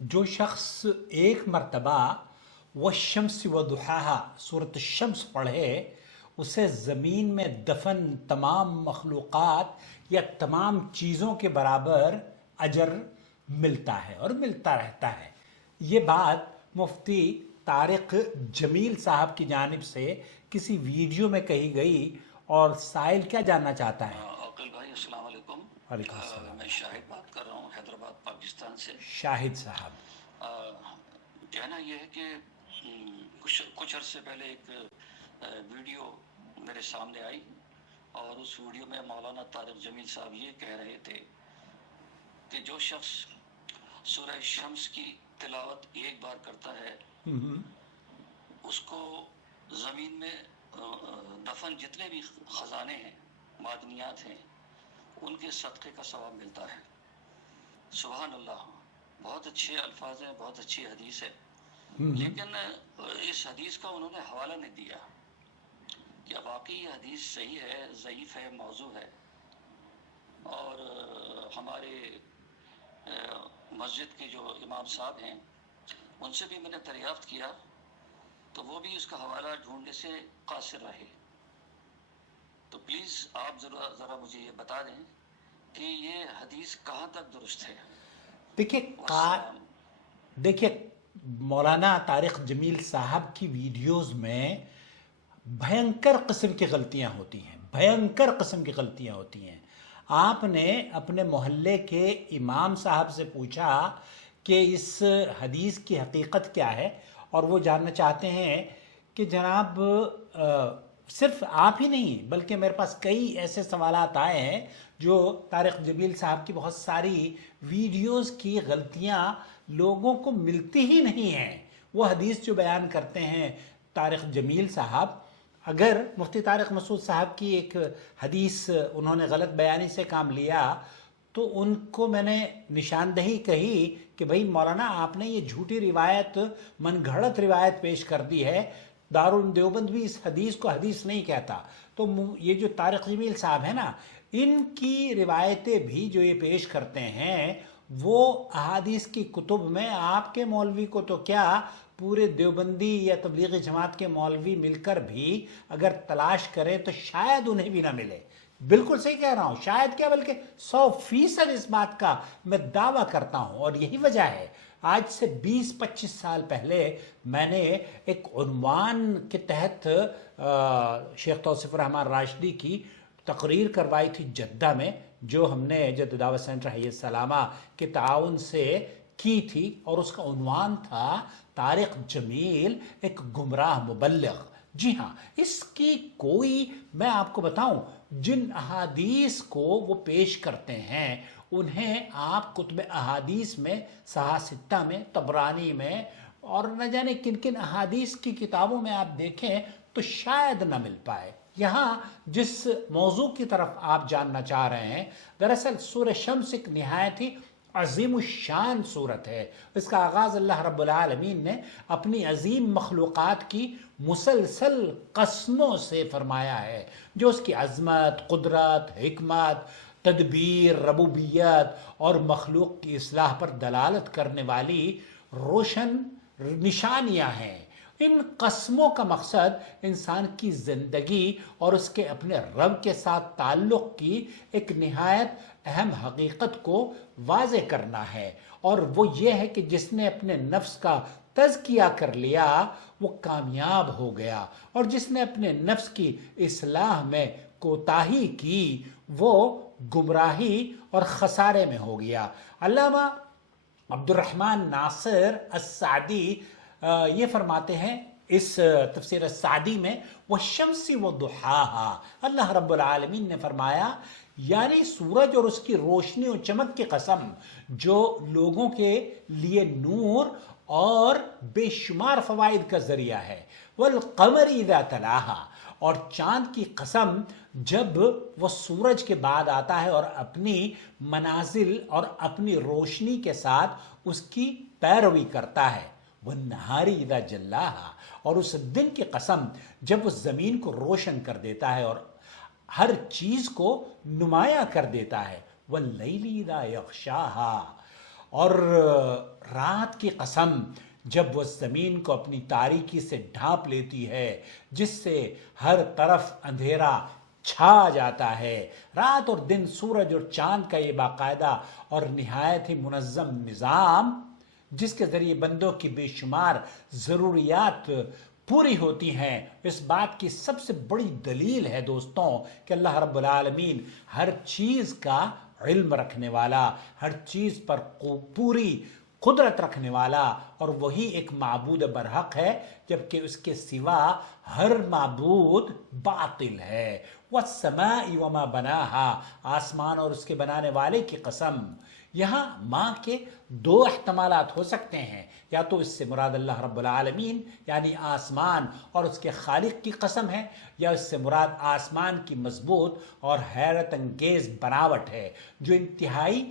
جو شخص ایک مرتبہ والشمس وضحاہا سورۃ الشمس پڑھے اسے زمین میں دفن تمام مخلوقات یا تمام چیزوں کے برابر اجر ملتا ہے اور ملتا رہتا ہے۔ یہ بات مفتی طارق جمیل صاحب کی جانب سے کسی ویڈیو میں کہی گئی، اور سائل کیا جاننا چاہتا ہے؟ عقل بھائی السلام علیکم۔ وعلیکم السلام۔ میں شاہد بات کر رہا ہوں حیدرآباد پاکستان سے۔ شاہد صاحب، کہنا یہ ہے کہ کچھ عرصے پہلے ایک ویڈیو میرے سامنے آئی، اور اس ویڈیو میں مولانا طارق جمیل صاحب یہ کہہ رہے تھے کہ جو شخص سورہ شمس کی تلاوت ایک بار کرتا ہے اس کو زمین میں دفن جتنے بھی خزانے ہیں، معدنیات ہیں، ان کے صدقے کا ثواب ملتا ہے۔ سبحان اللہ، بہت اچھے الفاظ ہیں، بہت اچھی حدیث ہے، لیکن اس حدیث کا انہوں نے حوالہ نہیں دیا۔ کیا واقعی یہ حدیث صحیح ہے، ضعیف ہے، موضوع ہے؟ اور ہمارے مسجد کے جو امام صاحب ہیں ان سے بھی میں نے دریافت کیا، تو وہ بھی اس کا حوالہ ڈھونڈنے سے قاصر رہے۔ تو پلیز آپ ذرا مجھے یہ بتا دیں کہ یہ حدیث کہاں تک درست ہے۔ دیکھیے مولانا طارق جمیل صاحب کی ویڈیوز میں بھینکر قسم کی غلطیاں ہوتی ہیں، بھینکر قسم کی غلطیاں ہوتی ہیں۔ آپ نے اپنے محلے کے امام صاحب سے پوچھا کہ اس حدیث کی حقیقت کیا ہے، اور وہ جاننا چاہتے ہیں کہ جناب صرف آپ ہی نہیں بلکہ میرے پاس کئی ایسے سوالات آئے ہیں جو طارق جمیل صاحب کی بہت ساری ویڈیوز کی غلطیاں لوگوں کو ملتی ہی نہیں ہیں۔ وہ حدیث جو بیان کرتے ہیں طارق جمیل صاحب، اگر مفتی طارق مسعود صاحب کی ایک حدیث انہوں نے غلط بیانی سے کام لیا تو ان کو میں نے نشاندہی کہی کہ بھئی مولانا آپ نے یہ جھوٹی روایت، من گھڑت روایت پیش کر دی ہے، دارالعلوم دیوبند بھی اس حدیث کو حدیث نہیں کہتا۔ تو یہ جو طارق جمیل صاحب ہیں نا، ان کی روایتیں بھی جو یہ پیش کرتے ہیں وہ احادیث کی کتب میں آپ کے مولوی کو تو کیا، پورے دیوبندی یا تبلیغی جماعت کے مولوی مل کر بھی اگر تلاش کریں تو شاید انہیں بھی نہ ملے۔ بالکل صحیح کہہ رہا ہوں، شاید کیا بلکہ 100% اس بات کا میں دعویٰ کرتا ہوں۔ اور یہی وجہ ہے آج سے 20-25 سال پہلے میں نے ایک عنوان کے تحت شیخ توصیف الرحمن راشدی کی تقریر کروائی تھی جدہ میں، جو ہم نے جدہ دعوت سینٹر حی السلامہ کے تعاون سے کی تھی، اور اس کا عنوان تھا طارق جمیل ایک گمراہ مبلغ۔ جی ہاں، اس کی کوئی، میں آپ کو بتاؤں، جن احادیث کو وہ پیش کرتے ہیں انہیں آپ کتب احادیث میں، صحاح ستہ میں، طبرانی میں، اور نہ جانے کن کن احادیث کی کتابوں میں آپ دیکھیں تو شاید نہ مل پائے۔ یہاں جس موضوع کی طرف آپ جاننا چاہ رہے ہیں، دراصل سورہ شمس ایک نہایت ہی عظیم الشان صورت ہے۔ اس کا آغاز اللہ رب العالمین نے اپنی عظیم مخلوقات کی مسلسل قسموں سے فرمایا ہے، جو اس کی عظمت، قدرت، حکمت، تدبیر، ربوبیت اور مخلوق کی اصلاح پر دلالت کرنے والی روشن نشانیاں ہیں۔ ان قسموں کا مقصد انسان کی زندگی اور اس کے اپنے رب کے ساتھ تعلق کی ایک نہایت اہم حقیقت کو واضح کرنا ہے، اور وہ یہ ہے کہ جس نے اپنے نفس کا تزکیہ کر لیا وہ کامیاب ہو گیا، اور جس نے اپنے نفس کی اصلاح میں کوتاہی کی وہ گمراہی اور خسارے میں ہو گیا۔ علامہ عبد الرحمن ناصر السعدی یہ فرماتے ہیں اس تفسیر السعدی میں، والشمس وضحاها، اللہ رب العالمین نے فرمایا یعنی سورج اور اس کی روشنی و چمک کی قسم، جو لوگوں کے لیے نور اور بے شمار فوائد کا ذریعہ ہے، والقمر اذا تلاها، اور چاند کی قسم جب وہ سورج کے بعد آتا ہے اور اپنی منازل اور اپنی روشنی کے ساتھ اس کی پیروی کرتا ہے، والنہار اذا جلاها، اور اس دن کی قسم جب وہ زمین کو روشن کر دیتا ہے اور ہر چیز کو نمایاں کر دیتا ہے، واللیل اذا یغشاها، اور رات کی قسم جب وہ زمین کو اپنی تاریکی سے ڈھانپ لیتی ہے جس سے ہر طرف اندھیرا چھا جاتا ہے. رات اور دن، سورج اور چاند کا یہ باقاعدہ اور نہایت ہی منظم نظام جس کے ذریعے بندوں کی بے شمار ضروریات پوری ہوتی ہیں، اس بات کی سب سے بڑی دلیل ہے دوستوں کہ اللہ رب العالمین ہر چیز کا علم رکھنے والا، ہر چیز پر پوری قدرت رکھنے والا، اور وہی ایک معبود برحق ہے جبکہ اس کے سوا ہر معبود باطل ہے. وَالسَّمَاءِ وَمَا بَنَاهَا، آسمان اور اس کے بنانے والے کی قسم. یہاں ماں کے دو احتمالات ہو سکتے ہیں، یا تو اس سے مراد اللہ رب العالمین یعنی آسمان اور اس کے خالق کی قسم ہے، یا اس سے مراد آسمان کی مضبوط اور حیرت انگیز بناوٹ ہے جو انتہائی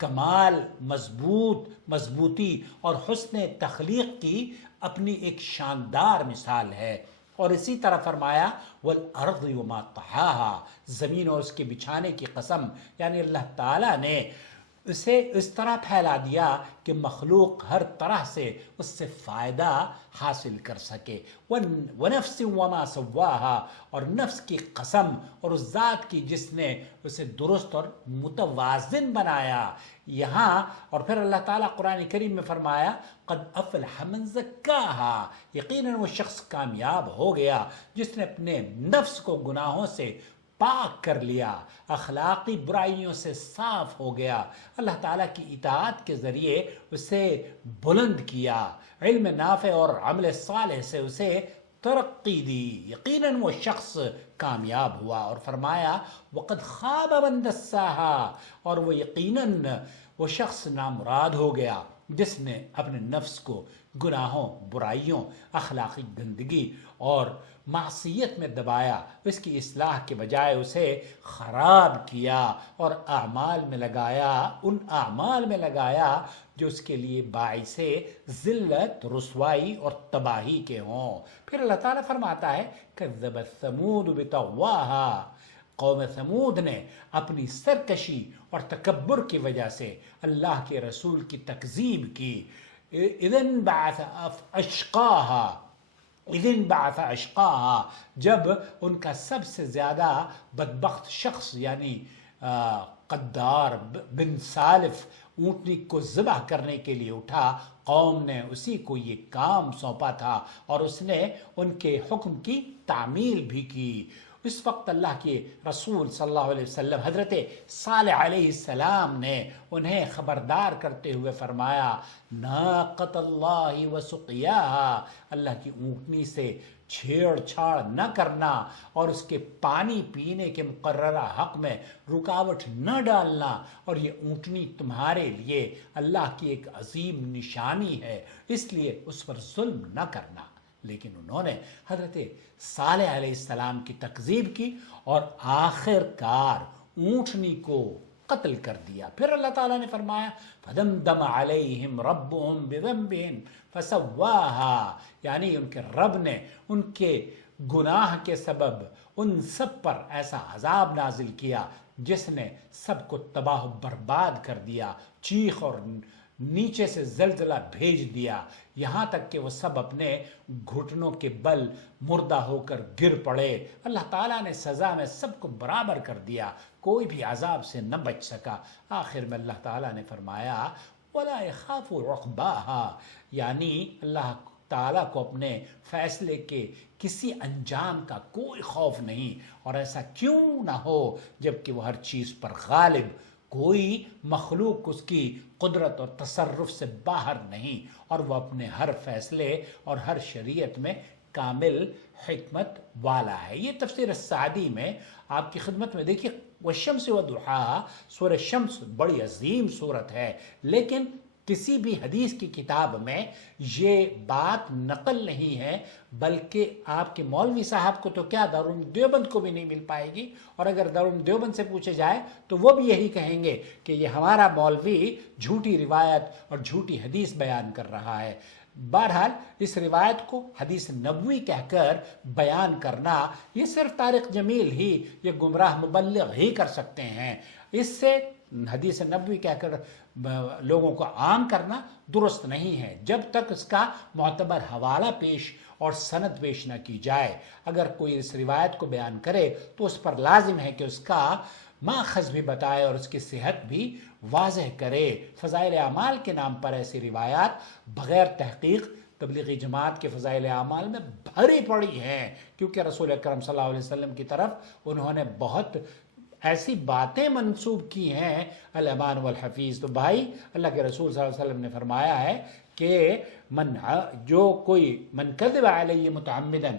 کمال، مضبوطی اور حسن تخلیق کی اپنی ایک شاندار مثال ہے. اور اسی طرح فرمایا وَالْأَرْضِ وَمَا طَحَاهَا، زمین اور اس کے بچھانے کی قسم، یعنی اللہ تعالیٰ نے اسے اس طرح پھیلا دیا کہ مخلوق ہر طرح سے اس سے فائدہ حاصل کر سکے. وَنَفْسٍ وَمَا سَوَّاهَا، اور نفس کی قسم اور اس ذات کی جس نے اسے درست اور متوازن بنایا. یہاں اور پھر اللہ تعالیٰ قرآن کریم میں فرمایا قَدْ أَفْلَحَ مَنْ زَكَّاهَا، یقیناً وہ شخص کامیاب ہو گیا جس نے اپنے نفس کو گناہوں سے پاک کر لیا، اخلاقی برائیوں سے صاف ہو گیا، اللہ تعالیٰ کی اطاعت کے ذریعے اسے بلند کیا، علم نافع اور عمل صالح سے اسے ترقی دی. یقیناً وہ شخص کامیاب ہوا. اور فرمایا وَقَدْ خَابَ مَنْ دَسَّاهَا، اور وہ یقیناً وہ شخص نامراد ہو گیا جس نے اپنے نفس کو گناہوں، برائیوں، اخلاقی گندگی اور معصیت میں دبایا، اس کی اصلاح کے بجائے اسے خراب کیا اور ان اعمال میں لگایا جو اس کے لیے باعث ذلت، رسوائی اور تباہی کے ہوں. پھر اللہ تعالیٰ فرماتا ہے کذبت ثمود بطغواہا، قوم ثمود نے اپنی سرکشی اور تکبر کی وجہ سے اللہ کے رسول کی تکذیب کی. اذن بعث اشقاہا، جب ان کا سب سے زیادہ بدبخت شخص یعنی قدار بن سالف اونٹنی کو ذبح کرنے کے لیے اٹھا. قوم نے اسی کو یہ کام سونپا تھا اور اس نے ان کے حکم کی تعمیل بھی کی. اس وقت اللہ کے رسول صلی اللہ علیہ وسلم حضرت صالح علیہ السلام نے انہیں خبردار کرتے ہوئے فرمایا ناقۃ اللہ وسقیاہا، اللہ کی اونٹنی سے چھیڑ چھاڑ نہ کرنا اور اس کے پانی پینے کے مقررہ حق میں رکاوٹ نہ ڈالنا، اور یہ اونٹنی تمہارے لیے اللہ کی ایک عظیم نشانی ہے، اس لیے اس پر ظلم نہ کرنا. لیکن انہوں نے حضرت صالح علیہ السلام کی تکذیب کی اور آخر کار اونٹنی کو قتل کر دیا. پھر اللہ تعالیٰ نے فرمایا فَدَمْدَمَ عَلَيْهِمْ رَبُّهُمْ بِذَنْبِهِمْ فَسَوَّاهَا، یعنی ان کے رب نے ان کے گناہ کے سبب ان سب پر ایسا عذاب نازل کیا جس نے سب کو تباہ و برباد کر دیا، چیخ اور نیچے سے زلزلہ بھیج دیا، یہاں تک کہ وہ سب اپنے گھٹنوں کے بل مردہ ہو کر گر پڑے. اللہ تعالیٰ نے سزا میں سب کو برابر کر دیا، کوئی بھی عذاب سے نہ بچ سکا. آخر میں اللہ تعالیٰ نے فرمایا وَلَا يَخَافُ عُقْبَاهَا، یعنی اللہ تعالیٰ کو اپنے فیصلے کے کسی انجام کا کوئی خوف نہیں، اور ایسا کیوں نہ ہو جبکہ وہ ہر چیز پر غالب، کوئی مخلوق اس کی قدرت اور تصرف سے باہر نہیں، اور وہ اپنے ہر فیصلے اور ہر شریعت میں کامل حکمت والا ہے. یہ تفسیر السعدی میں آپ کی خدمت میں دیکھیے والشمس وضحاها، سورہ شمس بڑی عظیم سورت ہے، لیکن کسی بھی حدیث کی کتاب میں یہ بات نقل نہیں ہے، بلکہ آپ کے مولوی صاحب کو تو کیا دارالعلوم دیوبند کو بھی نہیں مل پائے گی، اور اگر دارالعلوم دیوبند سے پوچھے جائے تو وہ بھی یہی کہیں گے کہ یہ ہمارا مولوی جھوٹی روایت اور جھوٹی حدیث بیان کر رہا ہے. بہرحال اس روایت کو حدیث نبوی کہہ کر بیان کرنا یہ صرف طارق جمیل ہی، یہ گمراہ مبلغ ہی کر سکتے ہیں. اس سے حدیث نبوی کہہ کر لوگوں کو عام کرنا درست نہیں ہے جب تک اس کا معتبر حوالہ پیش اور سند پیش نہ کی جائے۔ اگر کوئی اس روایت کو بیان کرے تو اس پر لازم ہے کہ اس کا ماخذ بھی بتائے اور اس کی صحت بھی واضح کرے۔ فضائل اعمال کے نام پر ایسی روایات بغیر تحقیق تبلیغی جماعت کے فضائل اعمال میں بھری پڑی ہیں، کیونکہ رسول اکرم صلی اللہ علیہ وسلم کی طرف انہوں نے بہت ایسی باتیں منسوب کی ہیں الامان والحفیظ۔ تو بھائی اللہ کے رسول صلی اللہ علیہ وسلم نے فرمایا ہے کہ من کذب علیہ متعمدن،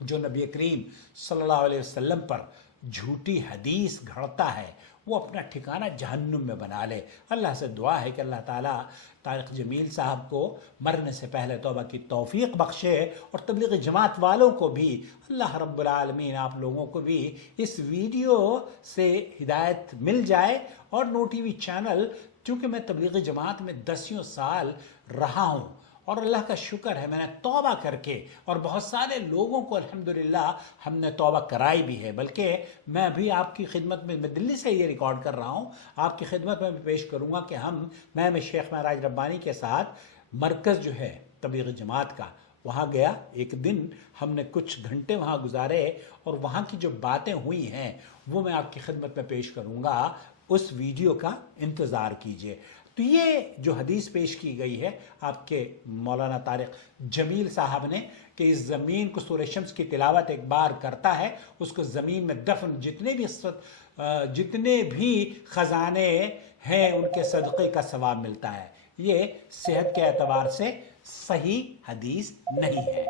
جو نبی کریم صلی اللہ علیہ وسلم پر جھوٹی حدیث گھڑتا ہے وہ اپنا ٹھکانہ جہنم میں بنا لے۔ اللہ سے دعا ہے کہ اللہ تعالیٰ طارق جمیل صاحب کو مرنے سے پہلے توبہ کی توفیق بخشے، اور تبلیغی جماعت والوں کو بھی اللہ رب العالمین آپ لوگوں کو بھی اس ویڈیو سے ہدایت مل جائے۔ اور نو ٹی وی چینل، چونکہ میں تبلیغی جماعت میں 10 سال رہا ہوں اور اللہ کا شکر ہے میں نے توبہ کر کے، اور بہت سارے لوگوں کو الحمدللہ ہم نے توبہ کرائی بھی ہے، بلکہ میں ابھی آپ کی خدمت میں دلی سے یہ ریکارڈ کر رہا ہوں، آپ کی خدمت میں پیش کروں گا کہ میں شیخ معراج ربانی کے ساتھ مرکز جو ہے تبلیغی جماعت کا وہاں گیا۔ ایک دن ہم نے کچھ گھنٹے وہاں گزارے اور وہاں کی جو باتیں ہوئی ہیں وہ میں آپ کی خدمت میں پیش کروں گا، اس ویڈیو کا انتظار کیجئے۔ تو یہ جو حدیث پیش کی گئی ہے آپ کے مولانا طارق جمیل صاحب نے کہ اس زمین کو سورہ شمس کی تلاوت ایک بار کرتا ہے اس کو زمین میں دفن جتنے بھی خزانے ہیں ان کے صدقے کا ثواب ملتا ہے، یہ صحت کے اعتبار سے صحیح حدیث نہیں ہے۔